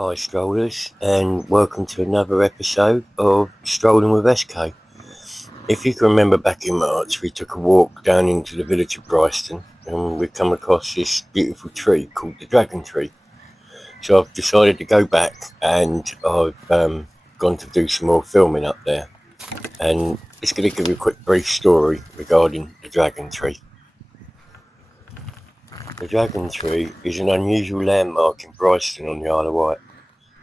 Hi Strollers, and welcome to another episode of Strolling with SK. If you can remember, back in March we took a walk down into the village of Brighstone and we come across this beautiful tree called the dragon tree. So I've decided to go back and I've gone to do some more filming up there, and it's going to give you a quick brief story regarding the dragon tree. The dragon tree is an unusual landmark in Brighstone on the Isle of Wight.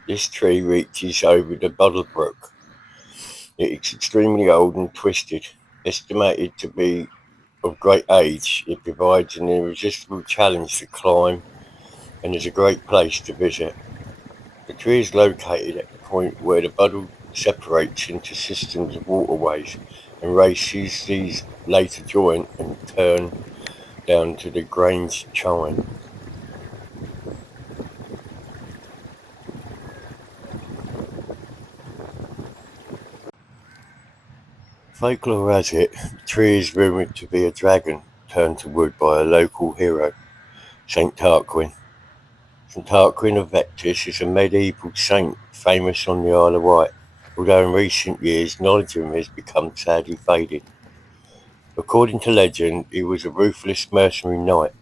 This tree reaches over the Buddle Brook. It's extremely old and twisted. Estimated to be of great age, it provides an irresistible challenge to climb and is a great place to visit. The tree is located at the point where the Buddle separates into systems of waterways and races these later join and turn down to the Grange chine. Folklore has it the tree is rumoured to be a dragon turned to wood by a local hero, St. Tarquin. St. Tarquin of Vectis is a medieval saint famous on the Isle of Wight, although in recent years knowledge of him has become sadly faded. According to legend, he was a ruthless mercenary knight,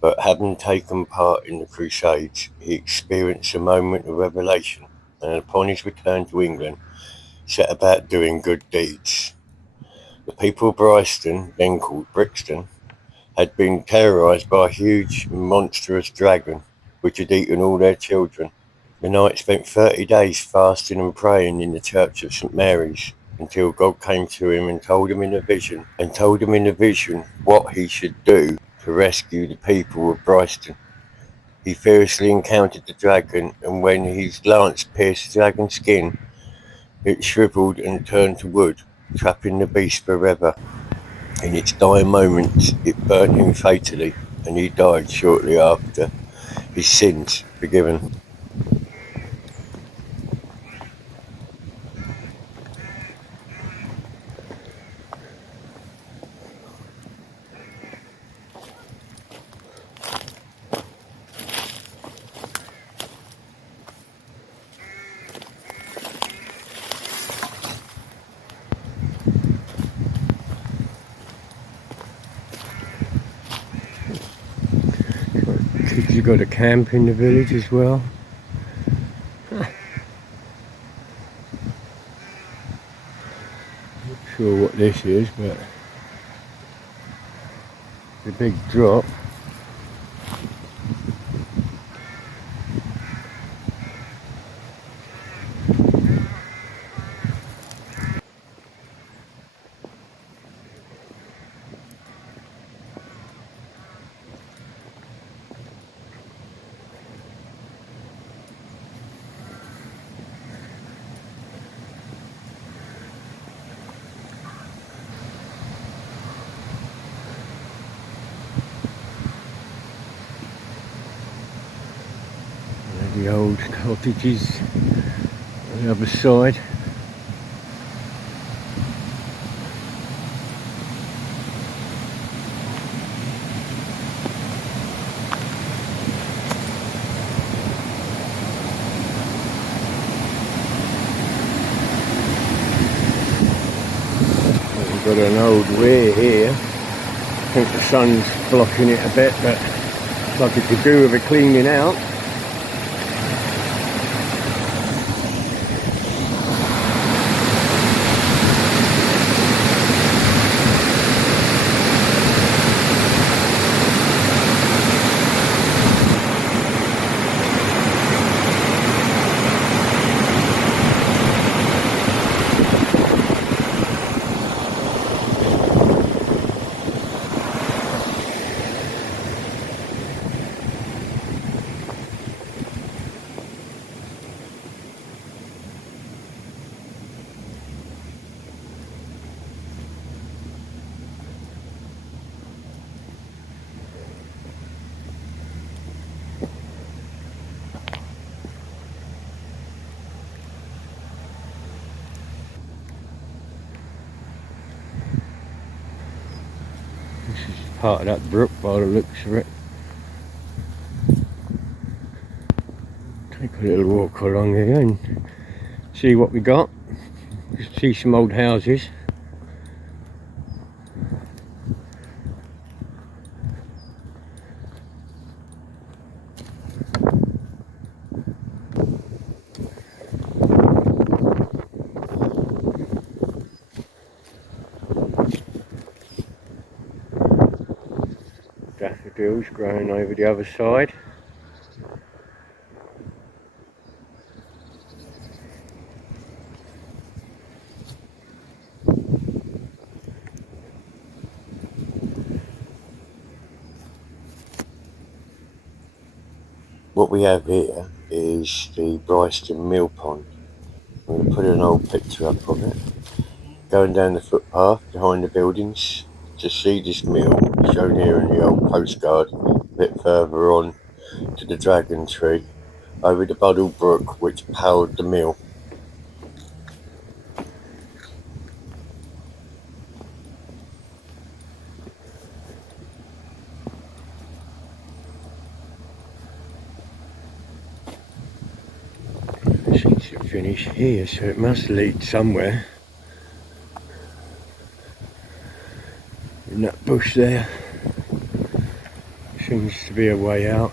but having taken part in the Crusades, he experienced a moment of revelation and upon his return to England set about doing good deeds. The people of Brighstone, then called Brixton, had been terrorised by a huge, monstrous dragon which had eaten all their children. The knight spent 30 days fasting and praying in the church of St. Mary's until God came to him and told him in a vision what he should do to rescue the people of Brighstone. He fearlessly encountered the dragon, and when his lance pierced the dragon's skin, it shriveled and turned to wood, trapping the beast forever. In its dying moments, it burnt him fatally, and he died shortly after, his sins forgiven. Kids have got a camp in the village as well. Not sure what this is, but it's a big drop. The old cottages on the other side. We've got an old weir here. I think the sun's blocking it a bit, but it's like it could do with a cleaning out. This is part of that brook by the looks of it. Take a little walk along here and see what we got. See some old houses. Daffodils growing over the other side. What we have here is the Brighstone mill pond. I'm going to put an old picture up of it. Going down the footpath behind the buildings to see this mill, shown here in the old postcard, a bit further on to the dragon tree, over the Buddle Brook which powered the mill. It seems to finish here, so it must lead somewhere. In that bush there, seems to be a way out.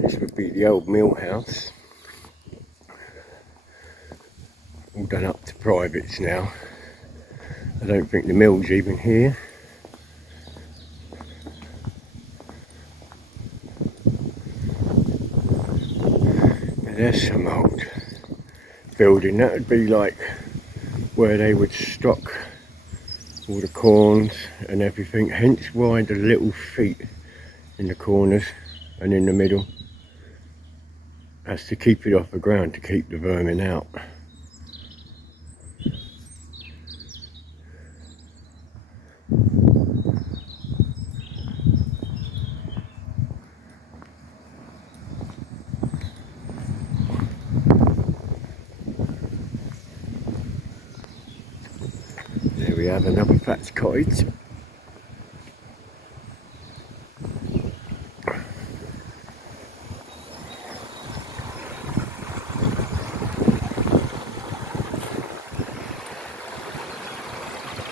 This would be the old mill house. All done up to privates now. I don't think the mill's even here. Now there's some old building. That would be like where they would stock all the corns and everything, hence why the little feet in the corners and in the middle. That's to keep it off the ground, to keep the vermin out. There we have another thatched cottage.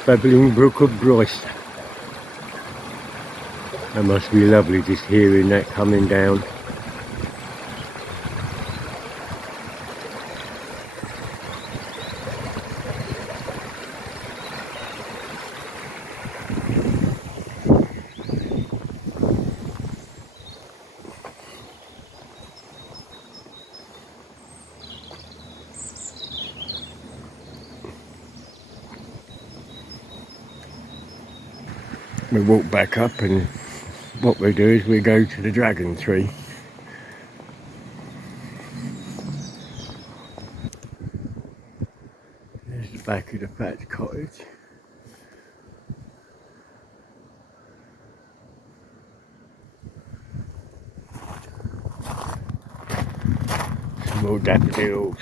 Babbling brook of Brighstone. That must be lovely just hearing that coming down. We walk back up, and what we do is we go to the dragon tree. There's the back of the thatched cottage. Some more daffodils.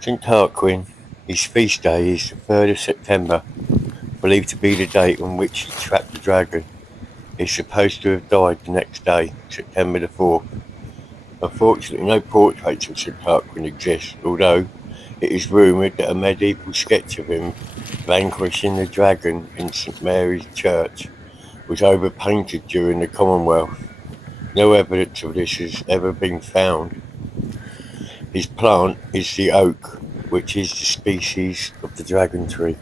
St. Tarquin, his feast day is the 3rd of September, believed to be the date on which he trapped the dragon. He's supposed to have died the next day, September the 4th. Unfortunately, no portraits of St. Tarquin exist, although it is rumoured that a medieval sketch of him vanquishing the dragon in St. Mary's Church was overpainted during the Commonwealth. No evidence of this has ever been found. His plant is the oak, which is the species of the dragon tree.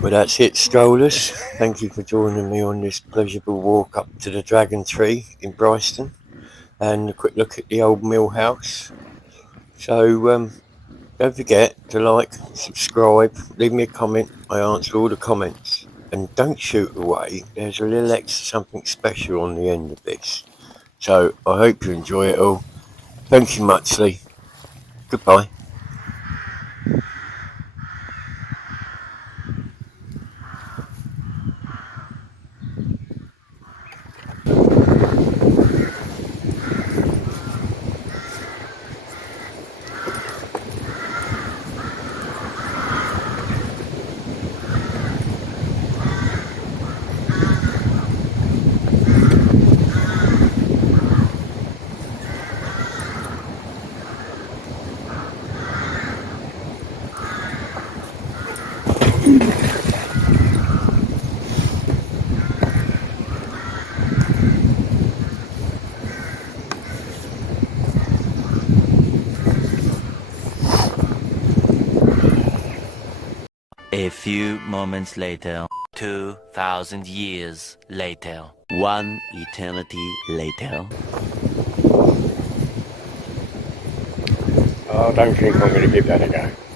Well, that's it, strollers. Thank you for joining me on this pleasurable walk up to the Dragon Tree in Brighstone and a quick look at the old mill house. So, don't forget to like, subscribe, leave me a comment. I answer all the comments. And don't shoot away. There's a little extra something special on the end of this. So, I hope you enjoy it all. Thank you muchly. Goodbye. A few moments later, 2,000 years later, one eternity later. I don't think I'm going to give that a go.